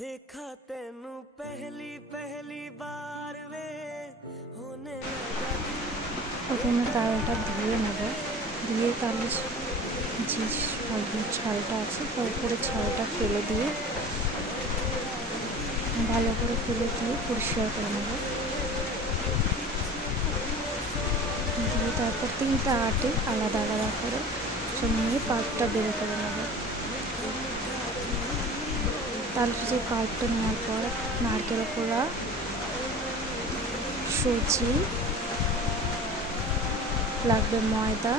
देखा तेनू पहली पहली बार वे होने लगा। প্রথমে তালটা ধুয়ে নেব, ধুয়ে তাহলে যে ছালটা আছে তার উপরে ছালটা ফেলে দিয়ে ভালো করে ফেলে দিয়ে পরিষ্কার করে নেব। দিয়ে তারপর 3টা আটে আলাদা আলাদা করে নিয়ে পাল্পটা বের করে নেব। তারপর যে পাল্পটা নেওয়ার পর নারকেল কোড়া, সুজি লাগবে, ময়দা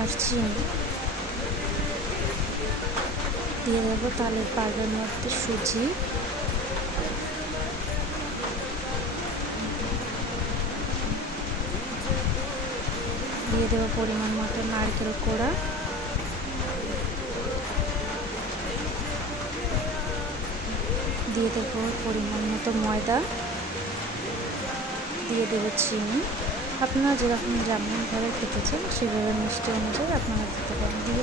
আর চিনি দিয়ে দেবো। তালের পাল্পের মধ্যে সুজি, দিয়ে দেবো পরিমাণ মতো নারকেল কোড়া, দিয়ে দেবো পরিমাণ মতো ময়দা, দিয়ে দেবো চিনি। আপনারা যেমনভাবে খেতে চান সেভাবে মিষ্টি অনুযায়ী আপনারা দিতে পারেন। দিয়ে